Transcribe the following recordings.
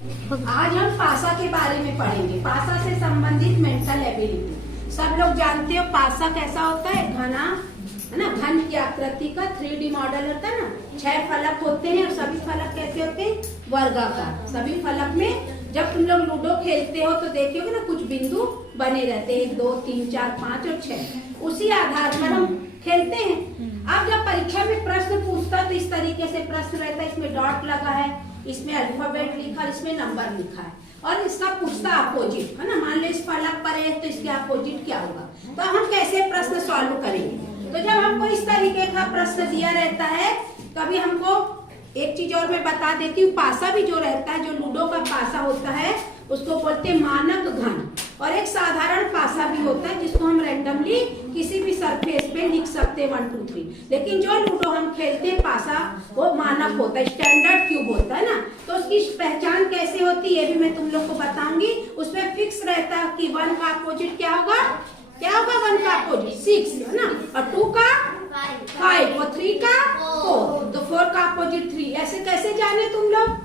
आज हम पासा के बारे में पढ़ेंगे। पासा से संबंधित मेंटल एबिलिटी। सब लोग जानते हो पासा कैसा होता है, घना है ना, घन की आकृति का 3D मॉडल होता है ना। 6 फलक होते हैं और सभी फलक कैसे होते हैं, वर्गाकार। सभी फलक में जब तुम लोग लूडो खेलते हो तो देखोगे ना कुछ बिंदु बने रहते हैं, 1 2 3 4 5 और 6। उसी आधार पर हम खेलते हैं। अब जब परीक्षा में प्रश्न पूछता तो इस तरीके से प्रश्न रहता है, इसमें डॉट लगा है, इसमें अल्फाबेट लिखा, इसमें नंबर लिखा है और इसका पूछता अपोजिट है ना। मान लो इस फलक पर है तो इसके अपोजिट क्या होगा। तो हम कैसे प्रश्न सॉल्व करेंगे। तो जब हमको इस तरीके का प्रश्न दिया रहता है, कभी हमको एक चीज और मैं बता देती हूँ, पासा भी जो रहता है, जो लूडो का पासा होता है उसको बोलते हैं मानक घन, और एक साधारण पासा भी होता है जिसको हम रैंडमली किसी भी सरफेस पे लिख सकते हैं 1 2 3। लेकिन जो लूडो हम खेलते हैं पासा वो मानक होता है, स्टैंडर्ड क्यूब होता है ना। तो उसकी पहचान कैसे होती है ये भी मैं तुम लोग को बताऊंगी। उसमें फिक्स रहता है कि 1 का अपोजिट क्या होगा, क्या होगा 1 का अपोजिट 6 है ना, और 2 का 5 और 3 का 4, तो 4 का अपोजिट 3। ऐसे कैसे जाने तुम लोग,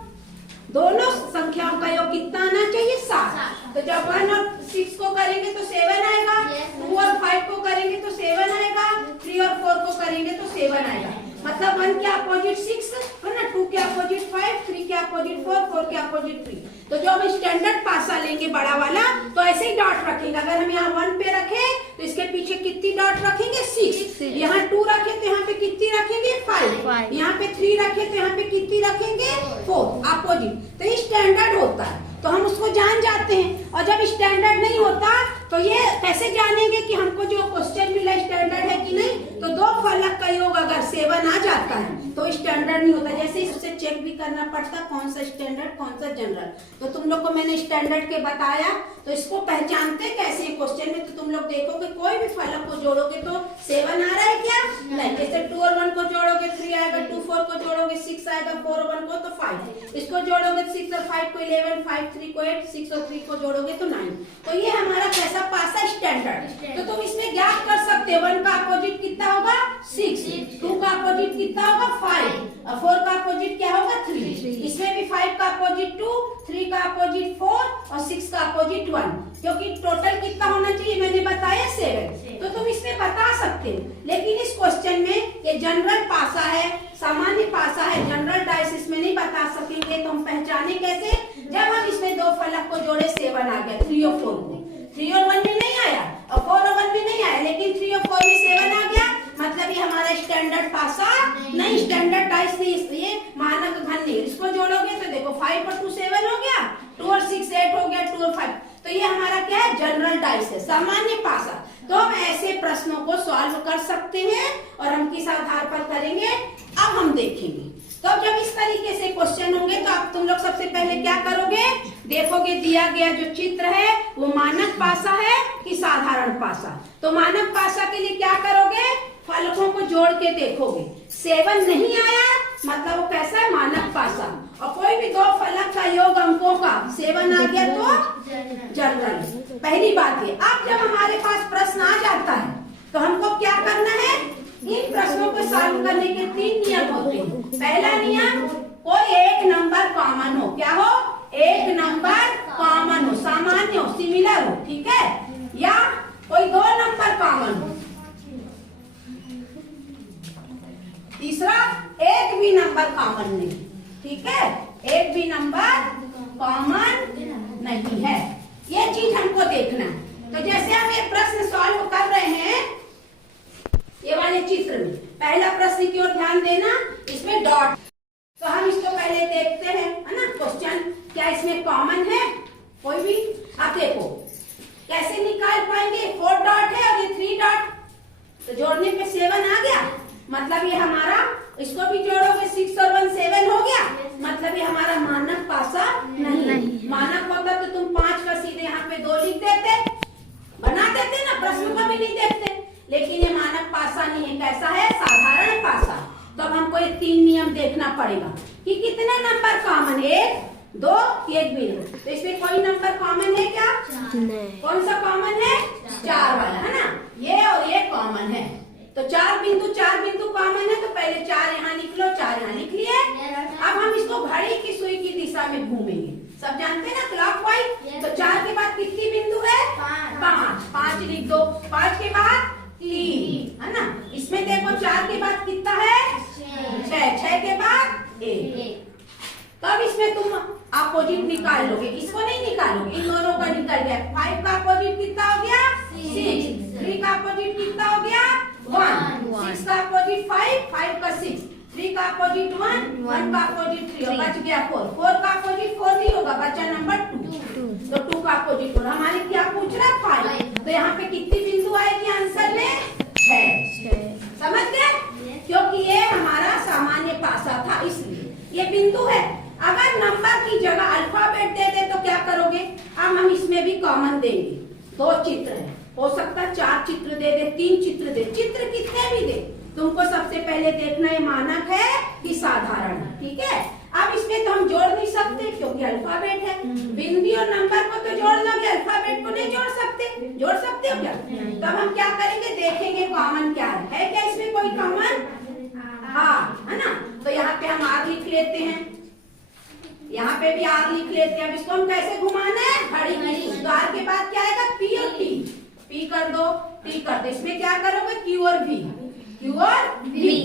दोनों संख्याओं का योग कितना आना चाहिए, 7। तो जब 1 और 6 को करेंगे तो 7 आएगा, 2 और 5 को करेंगे तो 7 आएगा, 3 और 4 को करेंगे तो 7 आएगा। मतलब 1 के अपोजिट 6 है ना, 2 के अपोजिट 5, 3 के अपोजिट 4, 4 के अपोजिट 3। तो जो हम स्टैंडर्ड पासा लेंगे बड़ा वाला तो ऐसे ही डॉट रखेंगे। अगर हम यहाँ 1 पे रखे तो इसके पीछे कितनी डॉट रखेंगे, 6। यहाँ 2 रखे तो यहाँ पे कितनी रखेंगे, 5। यहाँ पे 3 रखे तो यहाँ पे कितनी रखेंगे, 4 अपोजिट। तो ये स्टैंडर्ड होता है तो हम उसको जान जाते हैं। और जब स्टैंडर्ड नहीं होता तो ये कैसे जानेंगे कि हमको जो क्वेश्चन मिला स्टैंडर्ड है कि नहीं। तो 2 फलक का योग अगर 7 आ जाता है तो स्टैंडर्ड नहीं होता। जैसे इससे चेक भी करना पड़ता कौन सा स्टैंडर्ड कौन सा जनरल। तो तुम लोग को मैंने स्टैंडर्ड के बताया, तो इसको पहचानते कैसे क्वेश्चन में। तो तुम लोग देखोगे कोई भी फलक को जोड़ोगे तो 7 आ रहा है क्या, नहीं। जैसे 2 और 1 को जोड़ोगे 3 आएगा, 2 4 को जोड़ोगे 6 आएगा, 4 और 1 को तो 5। इसको जोड़ोगे 6 और 5 को 11, 5 3 को 8, 6 और 3 को जोड़ोगे तो 9। तो ये हमारा कैसा पासा, स्टैंडर्ड। तो तुम इसमें ज्ञात कर सकते हो 1 का अपोजिट कितना होगा, 6, 2 का अपोजिट कितना होगा, 5, और 4 का अपोजिट क्या होगा, 3। इसमें भी 5 का अपोजिट 2, 3 का अपोजिट 4 और 6 का अपोजिट 1। क्योंकि टोटल कितना होना चाहिए मैंने बताया 7। तो तुम इसमें बता सकते हो। लेकिन इस क्वेश्चन में ये जनरल पासा है, सामान्य पासा है, जनरल डाइस इसमें नहीं बता सकेंगे। तो हम पहचाने कैसे, जब हम इसमें 2 फलक को जोड़े 7 आ गया, 3 और 4 को। 3 और 1 में नहीं आया और 4 और 1 में नहीं आया, लेकिन 3 और 4 में 7 आ गया। मतलब ये हमारा स्टैंडर्ड पासा नहीं, स्टैंडर्ड डाइस नहीं, इसलिए मानक घन नहीं। इसको जोड़ोगे तो देखो 5 और 2 7 हो गया, 2 और 6 8 हो गया, 2 और 5। तो ये हमारा क्या है, जनरल डाइस है, सामान्य पासा। तो हम ऐसे प्रश्नों को सॉल्व कर सकते हैं और हम किस आधार पर करेंगे अब हम देखेंगे। तो अब जब इस तरीके से क्वेश्चन होंगे तो आप तुम लोग सबसे पहले क्या करोगे, देखोगे दिया गया जो चित्र है वो मानक पासा है कि साधारण पासा। तो मानक पासा के लिए क्या करोगे, फलकों को जोड़ के देखोगे, 7 नहीं आया मतलब वो कैसा है, मानक पासा। और कोई भी 2 फलक का योग अंकों का 7 आ गया तो जनरल। पहली बात है। अब जब हमारे पास प्रश्न आ जाता है तो हमको क्या करना है, इन प्रश्नों को सॉल्व करने के 3 नियम होते हैं। पहला नियम, कोई एक नंबर कॉमन हो, क्या हो, एक नंबर कॉमन हो, सामान्य हो, सिमिलर हो, ठीक है, या कोई 2 नंबर कॉमन हो। तीसरा, एक भी नंबर कॉमन नहीं, ठीक है, एक भी नंबर कॉमन नहीं है। ये चीज हमको देखना है। तो जैसे हम ये प्रश्न सॉल्व कर रहे हैं ये वाले चित्र में, पहला प्रश्न की ओर ध्यान देना, इसमें डॉट। तो हम इसको पहले देखते हैं, है ना, क्वेश्चन क्या इसमें कॉमन है कोई भी। आप देखो कैसे निकाल पाएंगे, 4 डॉट है और ये 3 डॉट, तो जोड़ने पे 7 आ गया। मतलब ये हमारा, इसको भी जोड़ोगे 6 और 1 7 हो गया। मतलब ये हमारा मानक पासा नहीं। मानक होता तो तुम 5 का सीधे यहाँ पे 2 लिख देते, बना देते ना, प्रश्न को भी नहीं देखते। लेकिन ये मानक पासा नहीं है, कैसा है, साधारण पासा। तो अब हमको ये 3 नियम देखना पड़ेगा कि कितने नंबर कॉमन है, 1 2 1 भी नहीं। तो इसमें कोई नंबर कॉमन है क्या, कौन सा कॉमन है, 4 वाला, है ना, ये और ये कॉमन है। तो 4 बिंदु कॉमन है, तो पहले 4 यहाँ लिख लो, 4 यहाँ लिख लिए। अब हम इसको घड़ी की सुई की दिशा में घूमेंगे। सब सब जानते हैं ना क्लॉकवाइज। तो 4 के बाद कितनी बिंदु है? 5। 5 लिख दो। 5 के बाद 3 है ना। इसमें देखो 4 के बाद कितना है? 6। 6 के बाद 1। तब इसमें तुम अपोजिट निकाल लोगे, इसको नहीं निकालोगे, इन दोनों का निकल गया। 5 का अपोजिट कितना हो गया? 6। 3 का अपोजिट कितना हो गया? 1। 6 का अपोजिट 5, 5 का 6। 3 का अपोजिट 1, 1 का अपोजिट 3 और बच गया 4। 4 का अपोजिट 4 नहीं होगा, बचा नंबर 2। तो 2 का अपोजिट 4। हमारे क्या पूछ रहा है? 5। तो यहाँ पे कितनी बिंदु आएगी आंसर में? 6। समझ गए? क्योंकि ये हमारा सामान्य पासा था इसलिए ये बिंदु है। अगर नंबर की जगह अल्फाबेट दे दे तो क्या करोगे? अब हम इसमें भी कॉमन देंगे। 2 चित्र है, हो सकता है 4 चित्र दे दे, 3 चित्र दे, चित्र कितने भी दे, तुमको सबसे पहले देखना ये मानक है कि साधारण है। ठीक है। अब इसमें तो हम जोड़ नहीं सकते क्योंकि अल्फाबेट है। बिंदु और नंबर को तो जोड़ लोगे, अल्फाबेट को नहीं जोड़ सकते। जोड़ सकते हो क्या? तब हम क्या करेंगे? देखेंगे कॉमन क्या है क्या इसमें कोई कॉमन? हाँ, है ना। तो यहाँ पे हम आर लिख लेते हैं, यहाँ पे भी आर लिख लेते हैं। अब इसको हम कैसे घुमाना है? घड़ी की। तो आर के बाद क्या आएगा? पी और टी। पी कर दो, टी कर दो। इसमें क्या करोगे? क्यू और वी। क्यू और वी।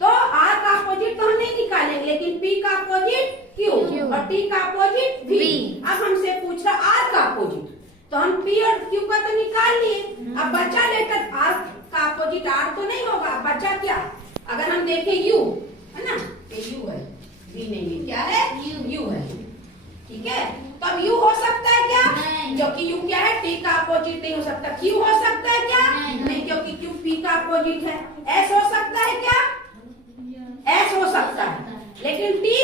तो आर का अपोजिट तो हम नहीं निकालेंगे, लेकिन पी का अपोजिट क्यू और टी का अपोजिट वी। अब हमसे पूछ रहा आर का अपोजिट, तो हम पी और क्यू का तो निकाल लिए। अब बचा लेकर आर का अपोजिट आर तो नहीं होगा, बचा क्या? अगर हम देखें यू, है ना, ये यू है, वी नहीं है, क्या है? यू है। ठीक है। तब यू हो सकता है क्या? जो कि यू क्या है? टी का अपोजिट नहीं हो सकता। क्यू हो सकता है क्या? नहीं, क्योंकि क्यू पी का अपोजिट है। एस हो सकता है क्या? एस हो सकता है, लेकिन टी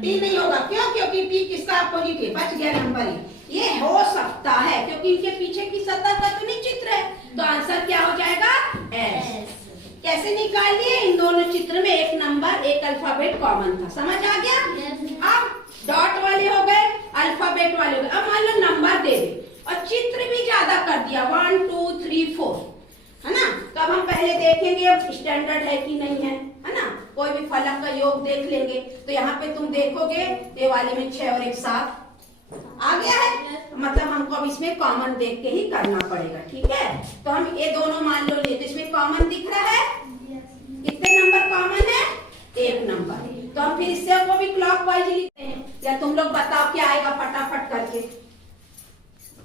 टी नहीं होगा। क्यों? क्योंकि टी किसका अपोजिट है? बच गया नंबर। ये हो सकता है क्योंकि इनके पीछे की सतह का तो नहीं चित्र है। तो आंसर क्या हो जाएगा? एस। कैसे निकालिए? इन दोनों चित्र में एक नंबर एक अल्फाबेट कॉमन था। समझ आ गया? अब डॉट वाले हो गए, अल्फाबेट वाले हो गए। अब मान लो नंबर दे दे और चित्र भी ज्यादा कर दिया, 1 2 3 4, है ना। तो अब हम पहले देखेंगे अब स्टैंडर्ड है कि नहीं है ना। कोई भी फलक का योग देख लेंगे। तो यहाँ पे तुम देखोगे ये वाले में 6 और 1 7 आ गया है, मतलब हमको अब इसमें कॉमन देख के ही करना पड़ेगा। ठीक है। तो हम ये दोनों मान लो ले, तो इसमें कॉमन दिख रहा है। कितने नंबर कॉमन है? 1 नंबर। तो हम फिर इससे को भी क्लॉकवाइज लिखते हैं, या तुम लोग बताओ क्या आएगा फटाफट करके।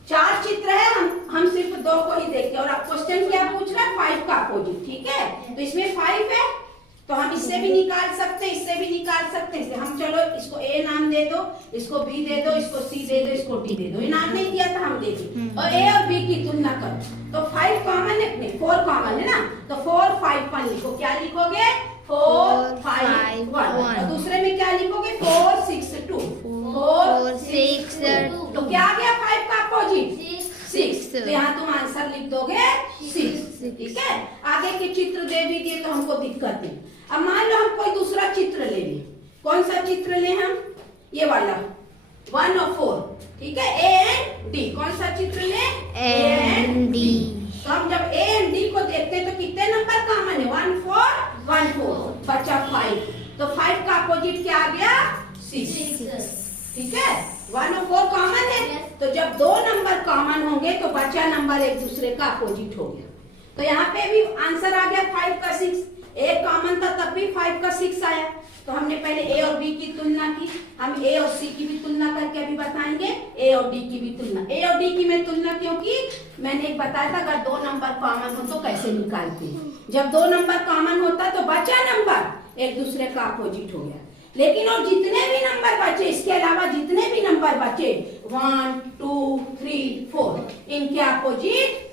4 चित्र है, हम सिर्फ 2 को ही देखते हैं। और अब क्वेश्चन क्या पूछ रहा है? 5 का अपोजिट। ठीक है। तो इसमें 5 है, तो हम इससे भी निकाल सकते हैं, इससे भी निकाल सकते हैं। हम चलो इसको ए नाम दे दो, इसको बी दे दो, इसको सी दे दो, इसको डी दे दो। ये नाम नहीं दिया था, हम दे दी। और ए और बी की तुलना करो तो 5 कॉमन है, नहीं 4 कॉमन है ना। तो 4 5 1 लिखो। क्या लिखोगे? 4 5 1। और दूसरे में क्या लिखोगे? 4 6 2। 4 6 2। तो क्या आ गया 5 का अपोजिट? 6। तो यहाँ तुम आंसर लिख दोगे 6। ठीक है। आगे के चित्र दे भी दिए तो हमको दिक्कत है। अब मान लो हम कोई दूसरा चित्र ले लें। कौन सा चित्र ले हम? ये वाला 1 और 4। ठीक है। A and D. कौन सा चित्र ले? A and D. तो हम जब ए एंड डी को देखते हैं तो कितने नंबर कॉमन है? 1 4 1 4, बचा 5। तो 5 का अपोजिट क्या आ गया? 6। ठीक है। 1 और 4 कॉमन है, तो जब 2 नंबर कॉमन होंगे तो बचा नंबर एक दूसरे का अपोजिट हो गया। तो यहाँ पे भी आंसर आ गया 5 का 6। ए कॉमन था तब भी 5 का 6 आया। तो हमने पहले ए और बी की तुलना की, हम ए और सी की भी तुलना करके अभी बताएंगे, ए और डी की भी तुलना। ए और डी की मैं तुलना क्योंकि मैंने एक बताया था अगर 2 नंबर कॉमन हो तो कैसे निकालते हैं। जब 2 नंबर कॉमन होता तो बचा नंबर एक दूसरे का अपोजिट हो गया। लेकिन और जितने भी नंबर बचे, इसके अलावा जितने भी नंबर बचे 1 2 3 4, इनके अपोजिट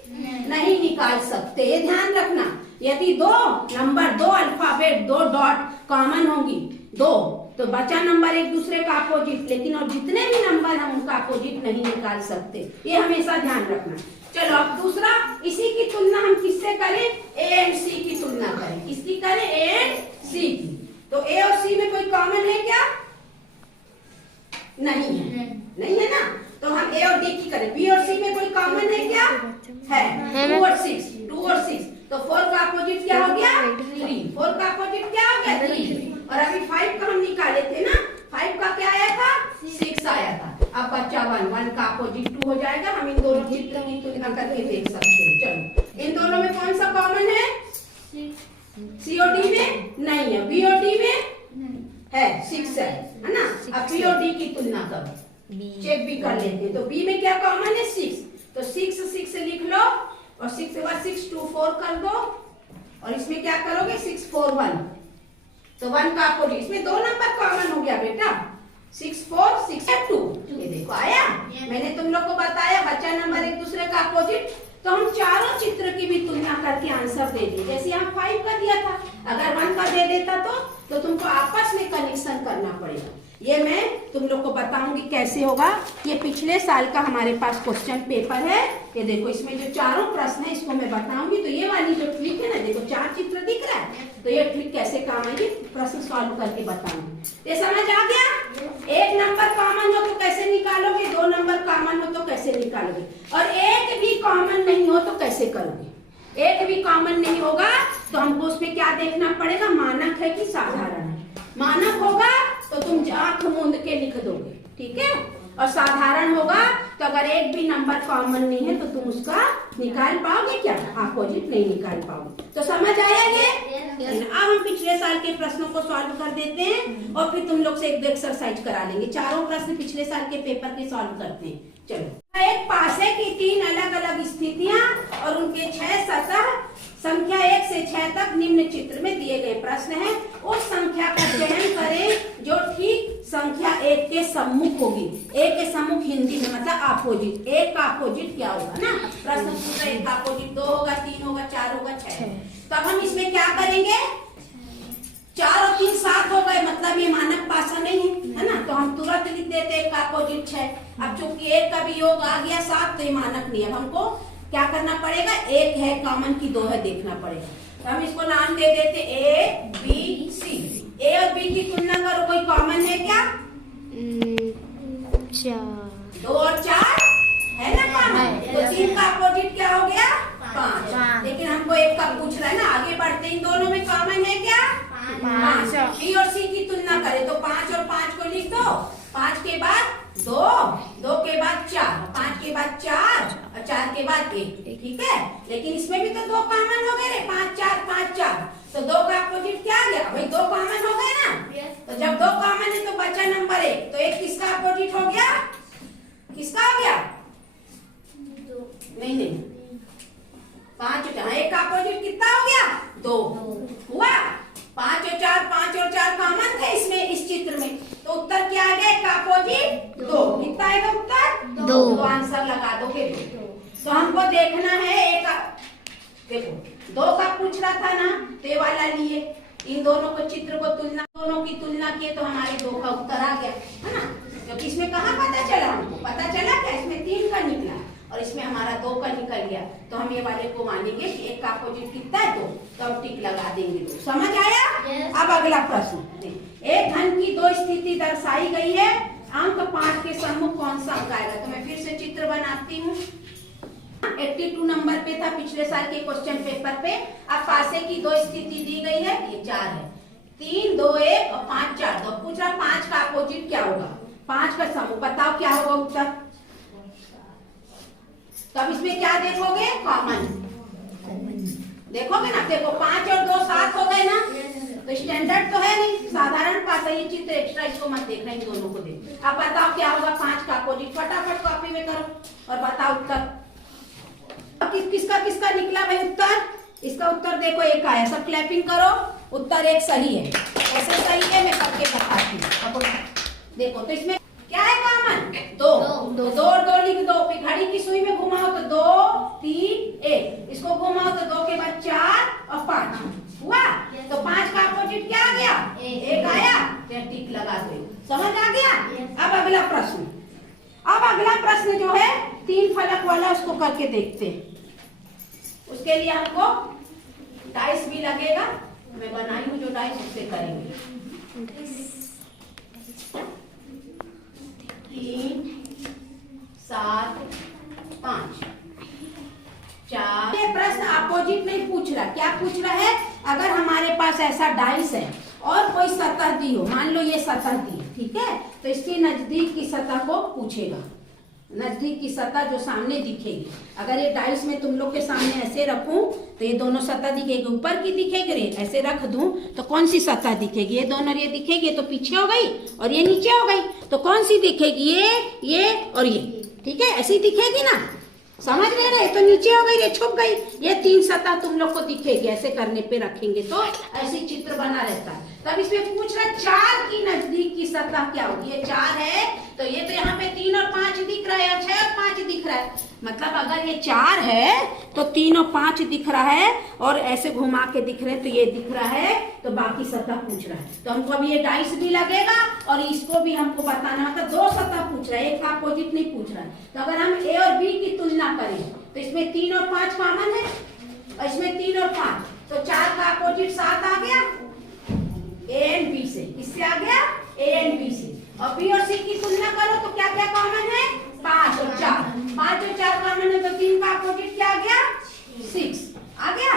नहीं निकाल सकते। ये ध्यान रखना। यदि 2 नंबर, 2 अल्फाबेट, 2 डॉट कॉमन होंगी 2, तो बचा नंबर एक दूसरे का अपोजिट। लेकिन और जितने भी नंबर हम उनका अपोजिट नहीं निकाल सकते, ये हमेशा ध्यान रखना। चलो अब दूसरा, इसी की तुलना हम किससे करें? ए एंड सी की तुलना करें। किसकी करें? ए एंड सी की। तो ए और सी में कोई कॉमन है क्या? नहीं है, नहीं है ना। तो हम ए और डी की करें। बी और सी में कोई कॉमन है क्या? है। 2 और 6। तो 4 का अपोजिट क्या हो गया? 3। 4 का अपोजिट क्या हो गया? 3। और अभी 5 का हम निकाले थे ना, 5 का क्या आया था? 6 आया नहीं है, बी और डी में है 6 है ना। अब बी और डी की तुलना करो, चेक भी कर लेते हैं। तो बी में क्या कॉमन है 6, तो 6 लिख लो और 6 के बाद 6 2 4 कर दो और इसमें क्या करोगे 6 4 1, तो 1 का अपोजिट, इसमें 2 नंबर कॉमन हो गया बेटा, 6 4 6 2। ये देखो आया, मैंने तुम लोग को बताया बच्चा नंबर एक दूसरे का अपोजिट। तो हम चारों चित्र की भी तुलना करके आंसर दे दिए। जैसे हम 5 का दिया था, अगर 1 का दे देता तो तुमको आपस में कनेक्शन करना पड़ेगा। ये मैं तुम लोग को बताऊंगी कैसे होगा। ये पिछले साल का हमारे पास क्वेश्चन पेपर है। ये देखो इसमें जो चारों प्रश्न है इसको मैं बताऊंगी। तो ये वाली जो ट्रिक है ना, देखो 4 चित्र दिख रहा है, तो ये ट्रिक कैसे काम आएगी प्रश्न सॉल्व करके बताऊंगी। ये समझ आ गया? 1 नंबर कॉमन हो तो कैसे निकालोगे, 2 नंबर कॉमन हो तो कैसे निकालोगे, और एक भी कॉमन नहीं हो तो कैसे करोगे। एक भी कॉमन नहीं होगा तो हमको उसमें क्या देखना पड़ेगा, मानक है कि साधारण है। मानक होगा तो तुम आंख मूंद के लिख दोगे, ठीक है, और साधारण होगा तो अगर एक भी नंबर कॉमन नहीं है तो तुम उसका निकाल पाओगे क्या, अपोजिट नहीं निकाल पाओगे। तो समझ आया ये? अब हम पिछले साल के प्रश्नों को सॉल्व कर देते हैं और फिर तुम लोग से एक एक्सरसाइज करा लेंगे। चारों प्रश्न पिछले साल के पेपर के सॉल्व करते हैं। चलो, एक पासे की 3 अलग अलग स्थितियां और उनके 6 सतह संख्या 1 से 6 तक निम्न चित्र में दिए गए प्रश्न है। उस संख्या का चयन करें जो ठीक संख्या 1 के सम्मुख होगी। 1 के सम्मुख हिंदी में मतलब अपोजिट। 1 का अपोजिट क्या होगा ना, प्रश्न पूछ रहे 1 का अपोजिट 2 होगा, 3 होगा, 4 होगा, 6। तो अब हम इसमें क्या करेंगे, 4 और 3 7 हो गए, मतलब ये मानक पासा नहीं है ना, तो हम तुरंत लिख देते 1 का अपोजिट 6। अब चूंकि 1 का भी योग आ गया 7 तो ये मानक नहीं है, हमको क्या करना पड़ेगा, 1 है कॉमन की 2 है देखना पड़ेगा। तो हम इसको नाम दे देते A B C। A और B की तुलना करो, कोई कॉमन है क्या, 2 और 4 है ना कॉमन, तो 3 का अपोजिट क्या हो गया 5। लेकिन हमको 1 का पूछ रहा है ना, आगे बढ़ते इन दोनों में कॉमन है क्या 5। B और C की तुलना करें तो 5 और 5 को लिख दो, 5 के बाद 2, 2 के बाद 4, 5 के बाद 4 और 4 के बाद 1, ठीक है। लेकिन इसमें भी तो 2 कॉमन हो गए, 5 4 5 4, तो 2 का अपोजिट क्या आ गया भाई, 2 कॉमन हो गए ना। तो जब 2 कॉमन है तो बचा नंबर 1, तो 1 किसका अपोजिट हो गया, किसका हो गया, नहीं 5 और 1 का अपोजिट कितना हो गया 2 हुआ। 5 और 4 कॉमन थे इसमें, इस चित्र में, तो उत्तर क्या आ गया, एक अपोजिट 2। कितना आएगा उत्तर 2। तो आंसर लगा दोगे 2। तो हमको देखना है एक, देखो 2 का पूछ रहा था ना, तो ये वाला लिए, इन दोनों को चित्र को तुलना, दोनों की तुलना किए तो हमारे 2 का उत्तर आ गया है ना। क्योंकि इसमें कहाँ पता चला, हमको पता चला क्या, इसमें 3 का निकला और इसमें हमारा 2 का निकल गया, तो हम ये वाले को मानेंगे कि 1 का अपोजिट कितना है 2, तो अब टिक लगा देंगे 2। समझ आया? अब अगला प्रश्न, एक घन की 2 स्थिति दर्शाई गई है, अंक 5 के सम्मुख कौन सा अंक आएगा। तो मैं फिर से चित्र बनाती हूँ। 82 नंबर पे था पिछले साल के क्वेश्चन पेपर पे। अब पासे की 2 स्थिति दी गई है, ये 4 है, 3 2 1 और 5 4। तो पूछ रहा 5 का अपोजिट क्या होगा, 5 का समूह, बताओ क्या होगा उत्तर। तो अब इसमें क्या देखोगे, कॉमन देखोगे ना, देखो 5 और 2 7 हो गए ना, तो स्टैंडर्ड तो है नहीं, साधारण पासा, ये चित्र एक्स्ट्रा, इसको मत देखना, इन दोनों को देख। अब बताओ क्या होगा 5 का अपोजिट, फटाफट कॉपी में करो और बताओ उत्तर। अब किसका किसका निकला भाई उत्तर, इसका उत्तर देखो 1 आया, सब क्लैपिंग करो, उत्तर 1 सही है। ऐसे सही है, मैं करके बताती हूँ। देखो तो इसमें क्या है कॉमन, 2 और 2 लिख दो, फिर घड़ी की सुई में घुमाओ तो 2 3 1, इसको घुमाओ तो 2 के बाद 4 और 5 हुआ। तो 5 का अपोजिट क्या आ गया, 1 आया, टिक लगा दो। समझ आ गया? अब अगला प्रश्न, अब अगला प्रश्न जो है 3 फलक वाला, उसको करके देखते हैं। उसके लिए हमको डाइस भी लगेगा, मैं बनाई हूँ जो डाइस, उससे करेंगे। 3 7 5 4। ये प्रश्न अपोजिट नहीं पूछ रहा, क्या पूछ रहा है, अगर हमारे पास ऐसा डाइस है और कोई सतह दी हो, मान लो ये सतह दी, ठीक है, तो इसके नजदीक की सतह को पूछेगा। नजदीक की सतह जो सामने दिखेगी। अगर ये डाइस में तुम लोग के सामने ऐसे रखूं तो ये दोनों सतह दिखेगी, ऊपर की दिखेगी रे, ऐसे रख दूं तो कौन सी सतह दिखेगी? ये दोनों ये दिखेगी तो पीछे हो गई और ये नीचे हो गई, तो कौन सी दिखेगी? ये और ये, ठीक है, ऐसी दिखेगी ना, समझ गए ना? ये तो नीचे हो गई, ये छुप गई, ये 3 सतह तुम लोग को दिखेगी। ऐसे करने पे रखेंगे तो ऐसे चित्र बना रहता है। तब इसमें पूछ रहा 4 की नजदीक की सतह क्या होगी? ये 4 है तो ये तो यहाँ पे 3 और 5 दिख रहा है, 6 और 5 दिख रहा है, मतलब अगर ये 4 है तो 3 और 5 दिख रहा है, और ऐसे घुमा के दिख रहे हैं तो ये दिख रहा है, तो बाकी सतह पूछ रहा है। तो हमको अभी ये डाइस भी लगेगा और इसको भी हमको बताना, मतलब 2 सतह पूछ रहा है, एक अपोजिट नहीं पूछ रहा है। तो अगर हम ए और बी की तुलना करें तो इसमें 3 और 5 कॉमन है, और इसमें 3 और 5, तो 4 का अपोजिट 7 आ गया ए एंड बी से, इससे आ गया ए एंड बी से। और बी और सी की तुलना करो तो क्या क्या कॉमन है? 5 और 4, 5 और 4 कॉमन है, तो 3 का अपोजिट क्या आ गया? 6 आ गया,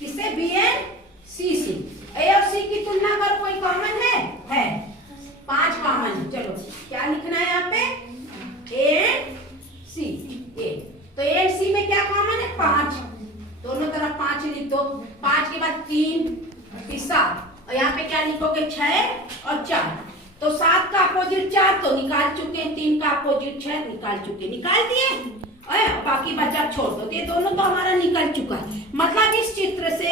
किससे? बी एंड सी से। ए और सी की तुलना करो, कोई कॉमन है 5 कॉमन है। चलो क्या लिखना है यहाँ पे? ए एंड सी, ए, तो ए एंड सी में क्या कॉमन है? 5, दोनों तरफ 5 लिख दो, 5 के बाद 3 फिर 7, और यहाँ पे क्या लिखोगे? 6 और 4, तो 7 का अपोजिट 4 तो निकाल चुके, 3 का अपोजिट 6 निकाल चुके, निकाल दिए, और बाकी बचा छोड़ दो। ये दोनों तो हमारा निकल चुका है, मतलब इस चित्र से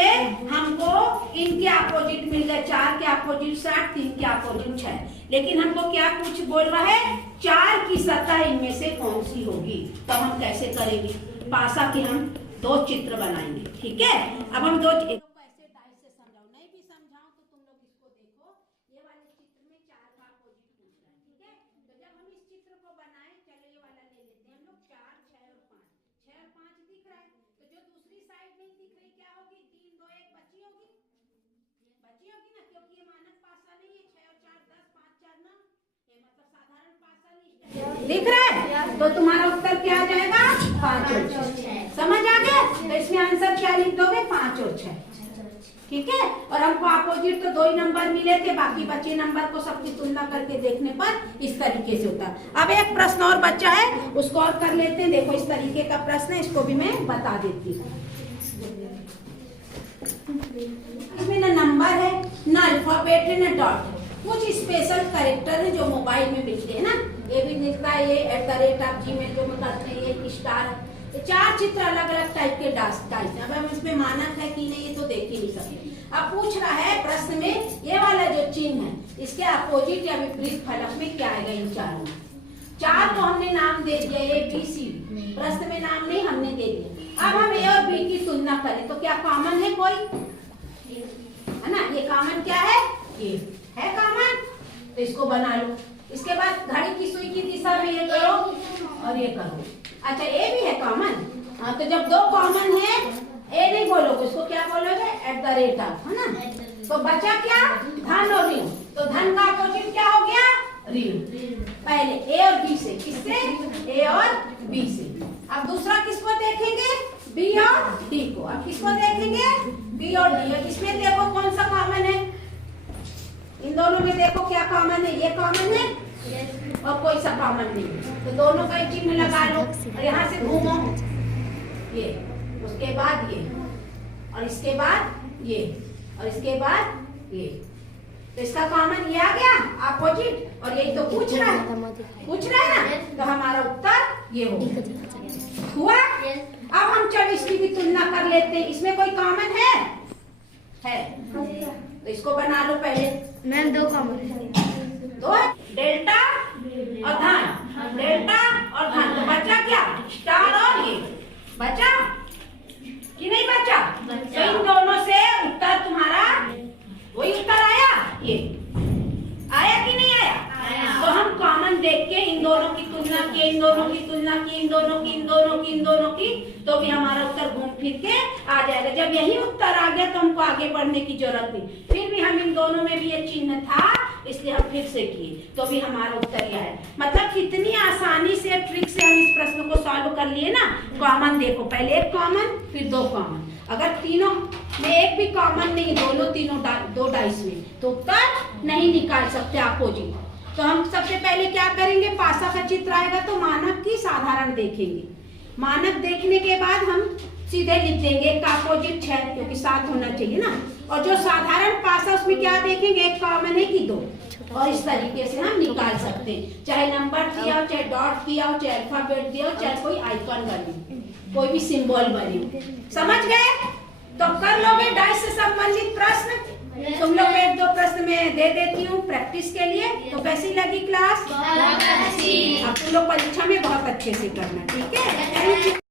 हमको इनके अपोजिट मिल गए, 4 के अपोजिट 7, 3 के अपोजिट 6, लेकिन हमको क्या कुछ बोल रहा है? 4 की सतह इनमें से कौन सी होगी? तो हम कैसे करेंगे? पासा के हम 2 चित्र बनाएंगे, ठीक है। अब हम 2 दिख रहा है, तो तुम्हारा उत्तर क्या आ जाएगा? 5 और 6। समझ आ गया? तो इसमें आंसर क्या लिख दोगे? 5 और 6, ठीक है। और हमको अपोजिट तो 2 ही नंबर मिले थे, बाकी बचे नंबर को सबकी तुलना करके देखने पर इस तरीके से होता है। अब एक प्रश्न और बचा है, उसको और कर लेते हैं। देखो इस तरीके का प्रश्न है, इसको भी मैं बता देती हूँ। इसमें ना नंबर है, ना अल्फाबेट है, ना डॉट है, कुछ स्पेशल कैरेक्टर है जो मोबाइल में मिलते हैं ना, ये भी मिलता है, ये @gmail जो करते हैं, ये स्टार, ये 4 चित्र अलग अलग टाइप के टाइप हैं। अब हम इसमें मानक है कि नहीं ये तो देख ही नहीं सकते। अब पूछ रहा है प्रश्न में, ये वाला जो चिन्ह है इसके अपोजिट या विपरीत फलक में क्या आएगा? इन 4 में 4 को हमने नाम दे दिया ए बी सी, प्रश्न में नाम नहीं हमने दे दिया। अब हम ए और बी की तुलना करें तो क्या कॉमन है? कोई है ना, ये कॉमन क्या है? ये है कॉमन, तो इसको बना लो। इसके बाद घड़ी की सुई की दिशा में ये करो और ये करो। अच्छा ए भी है कॉमन, हाँ, तो जब 2 कॉमन है, ए नहीं बोलोगे, उसको क्या बोलोगे? @ है ना। तो बचा क्या? धन और ऋण, तो धन का अपोजिट क्या हो गया? ऋण। पहले ए और बी से, किससे? ए और बी से। अब दूसरा किसको देखेंगे? बी और डी को। अब किसको देखेंगे? बी और डी। और इसमें देखो कौन सा कॉमन है? इन दोनों में देखो क्या कॉमन है? ये कॉमन है और कोई सा कॉमन नहीं, तो दोनों का चिन्ह लगा लो और यहाँ से घूमो, ये, उसके बाद ये, और इसके बाद ये, और इसके बाद ये, तो इसका कॉमन ये आ गया अपोजिट, और यही तो पूछ रहा है ना, तो हमारा उत्तर ये हुआ। अब हम चलो इसकी भी तुलना कर लेते हैं, इसमें कोई कॉमन है? तो इसको बना लो पहले। मैम 2 कॉमन है, 2 डेल्टा और धन, डेल्टा और धन, तो बचा क्या? स्टार और ये बचा कि नहीं बचा? तो इन दोनों से उत्तर तुम्हारा वही उत्तर आया, ये आया कि नहीं आया? तो हम कॉमन देख के इन दोनों की तुलना की, इन दोनों की तुलना की, इन दोनों की, इन दोनों की, इन दोनों की, तो भी हमारा उत्तर घूम फिर के आ जाएगा। जब यही उत्तर आ गया तो हमको आगे बढ़ने की जरूरत नहीं, फिर भी हम इन दोनों में भी ये चिन्ह था इसलिए हम फिर से किए, तो भी हमारा उत्तर यह है। मतलब कितनी आसानी से ट्रिक से हम इस प्रश्न को सॉल्व कर लिए ना। कॉमन देखो, पहले एक कॉमन फिर 2 कॉमन, अगर तीनों में एक भी कॉमन नहीं, दोनों तीनों 2 डाइस में, तो उत्तर नहीं निकाल सकते अपोजिट। तो हम सबसे पहले क्या करेंगे, पासा का चित्र आएगा तो मानक की साधारण देखेंगे। मानक देखने के बाद हम सीधे लिख देंगे एक का अपोजिट 6 क्योंकि 7 होना चाहिए ना। और जो साधारण पासा उसमें क्या देखेंगे, एक कॉमन है कि 2। और इस तरीके से हम निकाल सकते हैं, चाहे नंबर दिया हो, चाहे डॉट दिया हो, चाहे अल्फाबेट दिया हो, चाहे कोई आइकन बने, कोई भी सिंबल बने। समझ गए? तो कर लोगे डाइस से संबंधित प्रश्न। तुम लोग 1-2 प्रश्न में दे देती हूँ प्रैक्टिस के लिए। तो कैसी लगी क्लास? अब तुम लोग परीक्षा में बहुत अच्छे से करना, ठीक है? Thank you.